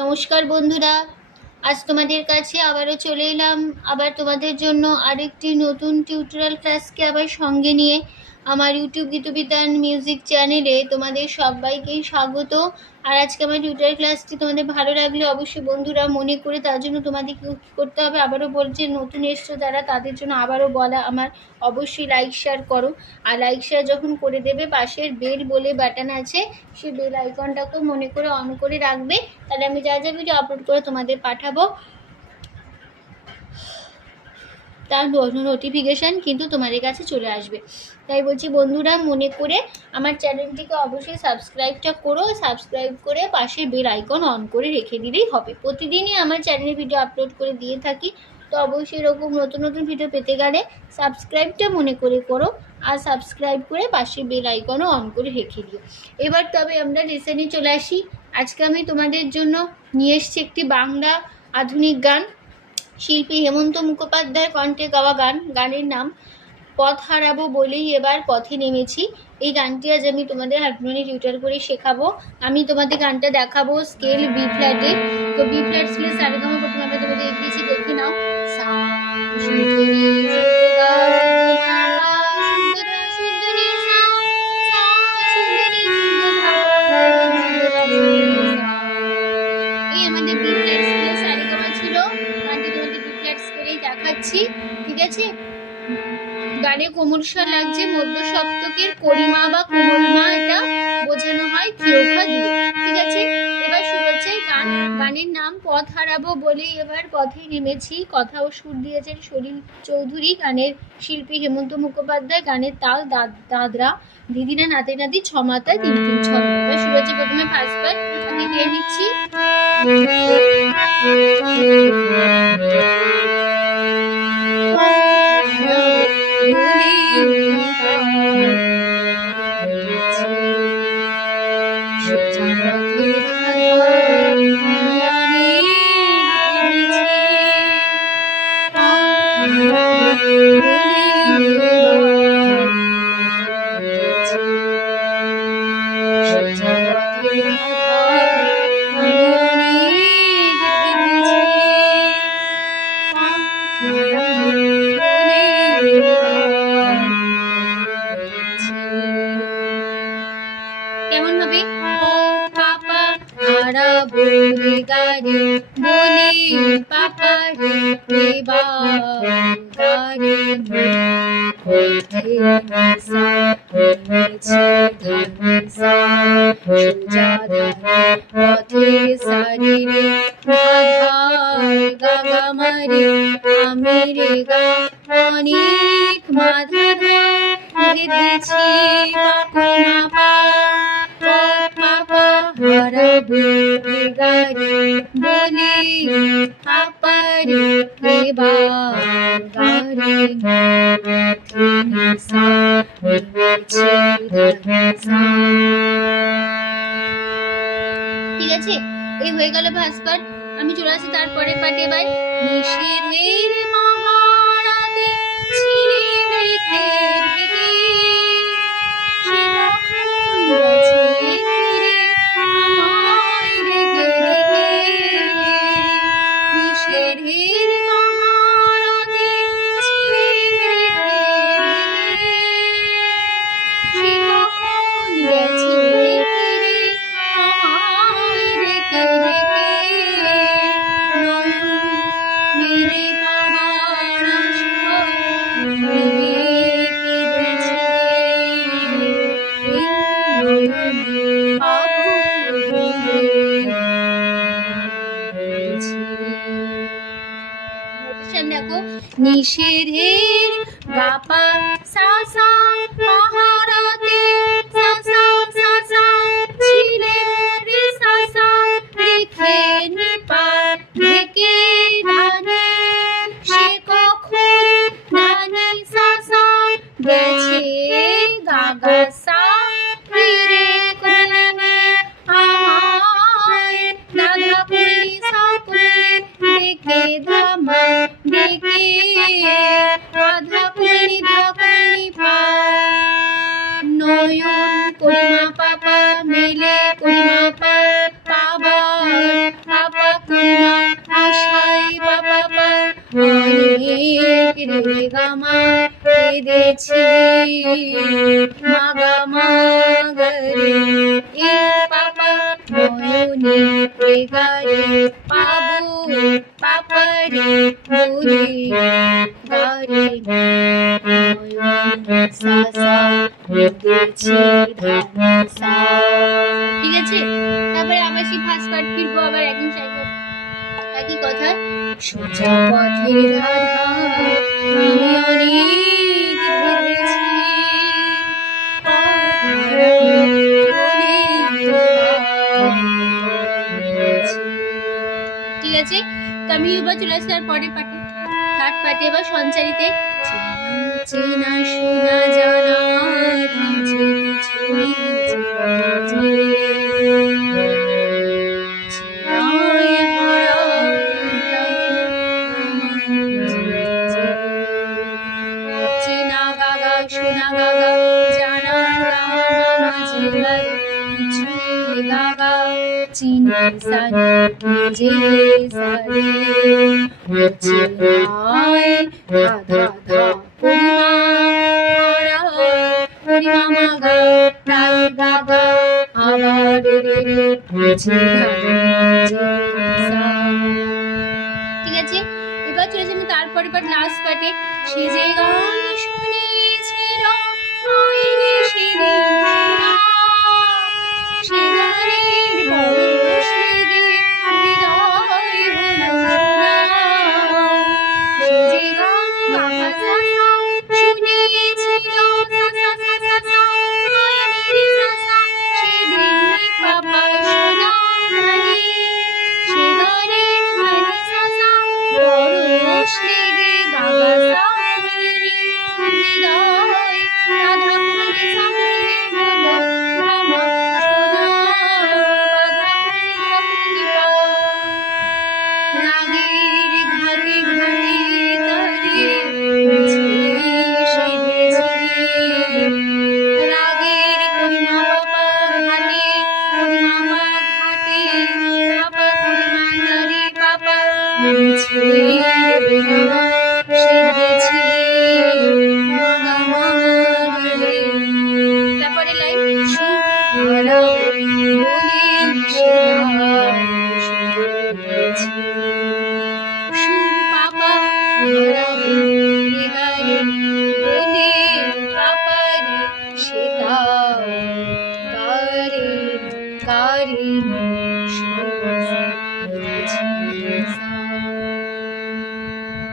নমস্কার বন্ধুরা, আজ তোমাদের কাছে আবারও চলে এলাম আবার তোমাদের জন্য আরেকটি নতুন টিউটোরিয়াল ক্লাসকে আবার সঙ্গে নিয়ে। আমার ইউটিউব গীতবিতান মিউজিক চ্যানেলে তোমাদের সবাইকেই স্বাগত। আর আজকে আমার টিউটোরিয়াল ক্লাসটি তোমাদের ভালো লাগলে অবশ্যই বন্ধুরা মনে করে তার জন্য তোমাদের কী করতে হবে, আবারও বলছে নতুন এসছো যারা তাদের জন্য আবারও বলা আমার অবশ্যই লাইক শেয়ার করো। আর লাইক শেয়ার যখন করে দেবে পাশের বেল বলে বাটন আছে, সেই বেল আইকনটাকেও মনে করে অন করে রাখবে, তাহলে আমি যা যা ভিডিও আপলোড করে তোমাদের পাঠাবো তার নোটিফিকেশান কিন্তু তোমাদের কাছে চলে আসবে। তাই বলছি বন্ধুরা মনে করে আমার চ্যানেলটিকে অবশ্যই সাবস্ক্রাইবটা করো, সাবস্ক্রাইব করে পাশে বেল আইকন অন করে রেখে দিলেই হবে। প্রতিদিনই আমার চ্যানেলে ভিডিও আপলোড করে দিয়ে থাকি, তো অবশ্যই এরকম নতুন নতুন ভিডিও পেতে গেলে সাবস্ক্রাইবটা মনে করে করো, আর সাবস্ক্রাইব করে পাশে বেল আইকনও অন করে রেখে দিও। এবার তবে আমরা লেসনে চলে আসি। আজকে আমি তোমাদের জন্য নিয়ে এসেছি একটি বাংলা আধুনিক গান, শিল্পী হেমন্ত মুখোপাধ্যায়ের কণ্ঠে গাওয়া গান। গানের নাম পথ হারাবো বলেই এবার পথে নেমেছি। এই গানটি আজ আমি তোমাদের হারমোনিয়াম টিউটর করে শেখাবো। আমি তোমাদের গানটা দেখাবো স্কেল বি ফ্ল্যাটে। তো বি ফ্ল্যাট স্কেলে সারেগামা প্রথমে আমি তোমাদের দেখিয়েছি, দেখে নাও। এই আমাদের বি ফ্ল্যাট স্কেলে সারেগামা ছিল, গানটি তোমাদের বি ফ্ল্যাট স্কেলেই দেখাচ্ছি, ঠিক আছে। গানে কোমল স্বর লাগছে, মধ্য সপ্তকের করিমা বা কোমলমা এটা বোঝানো হয় থিওখা দিয়ে, ঠিক আছে। এবার শুরু হচ্ছে গান। গানের নাম পথ হারাবো বলেই এবার পথে নেমেছি। কথা ও সুর দিয়েছেন সলিল চৌধুরী, গানের শিল্পী হেমন্ত মুখোপাধ্যায়, গানের তাল দাদরা, দিদিরা নাতে নাতি ছমাতায় তিন তিন ছন্দ। এবার শুরু হচ্ছে প্রথমে ফার্স্ট পার্ট, আমি গিয়ে নিচ্ছি। কেমন হবে? পাপা হারাবো রে গাড়ি বলে পাপা রে গাড়ি পথে সা হয়েছে ধানসা সোজা ধান পথে সারি রে ধার গাগা মারি আমি রে গা অনেক মাধা ধেছি পাপা হারাবো গাড়ি বলে পাপারে গাড়ি ঠিক আছে। এই হয়ে গেল ফার্স্ট পার্ট। আমি চলে আসি তারপরে পার্ট। এবার নিষেধের মহারাতে ছিঁড়ে মেঘের বেগে দেখো, নিষেধের গাপা সাসা পাহারাতে সাসা সাসা ছিলে রে সাসা রেখে নিপা ঢেকে ধানে সে কখন ধানে সাসা গেছে গাগা সা ফিরে কোনে আমায় দাদা কই সাপে দেখে ধামা দেখে রাধা কই পা নয়ন গেছি মাগা মাগরে এ পাপা নয়নে রেগারে পাবো পাপারে বলে গারে নয়ন সাসা রেগেছি ধান সা। ঠিক আছে, তারপরে আবার সেই ফার্স্ট পার্ট ফিরবো আবার একদম একই কথা। সোজা পথের রাধা আমি অনেক ভেবেছি ঠিক আছে, তো আমি এবার চলে আসছি আর পরের পার্টে, থার্ড পার্টে এবার সঞ্চারিতে চেনা শোনা জানা মাঝে চেনা গাগা শোনা গাগা জানা মাঝে কিছু গাগা চিনি সারি যে সারে চেনায় ধা ধা পরিমা মাগা তাই গাগা আবার রে ঠিক আছে, এবার চলেছি আমি তারপরে পার্ট লাস্ট পার্টে। সে যে গান শুনেছিল সেদিন সে গানের বয়স লেগে হৃদয় হলো শোনা। সে যে গান বাবা সাসা শুনেছিল সাসা সাসা সা আইনি সাসা সেদিন বাবা শোনা রে সে গানের মানে সাসা বয়স লেগে বাবা সা হৃদয় রাধা করে সামনে হলো রামা সোনা বাধা করে রাগের ঘাটে ঘাটে তারে রাগের করিমা বাবা ঘাটে করিমা মা ঘাটে বাবা করিমা নারী বাবা তারপরে লাইন সুর পাপা বলে পাপারে সেতা গারে গারে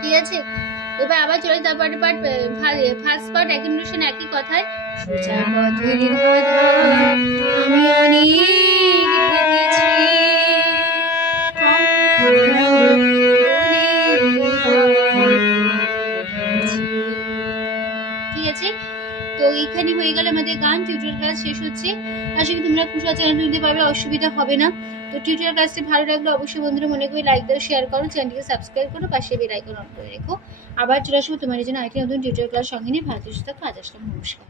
ঠিক আছে, এবার আবার চলে তারপরে পার্ট ফার্স্ট পার্ট একই নোশন একই কথায়। সোজা পথের ধারা আমি অনেক ভেবেছি ঠিক আছে, তো এইখানে হয়ে গেল আমাদের গান। টিউটোরিয়াল ক্লাস শেষ হচ্ছে, আশা করি তোমরা খুশি আছো, নিতে পারবে, অসুবিধা হবে না। তো টিউটোরিয়াল ক্লাসটি ভালো লাগলে অবশ্যই বন্ধুরা মনে করে লাইক দাও, শেয়ার করো, চ্যানেলটিকে সাবস্ক্রাইব করো, পাশে বেল আইকন অন করে রেখো। আবার চলে আসবো তোমাদের জন্য আরেকটি নতুন টিউটোরিয়াল ক্লাস সঙ্গে নিয়ে। ভালো সুস্থ থাকো, আজ আসলাম, নমস্কার।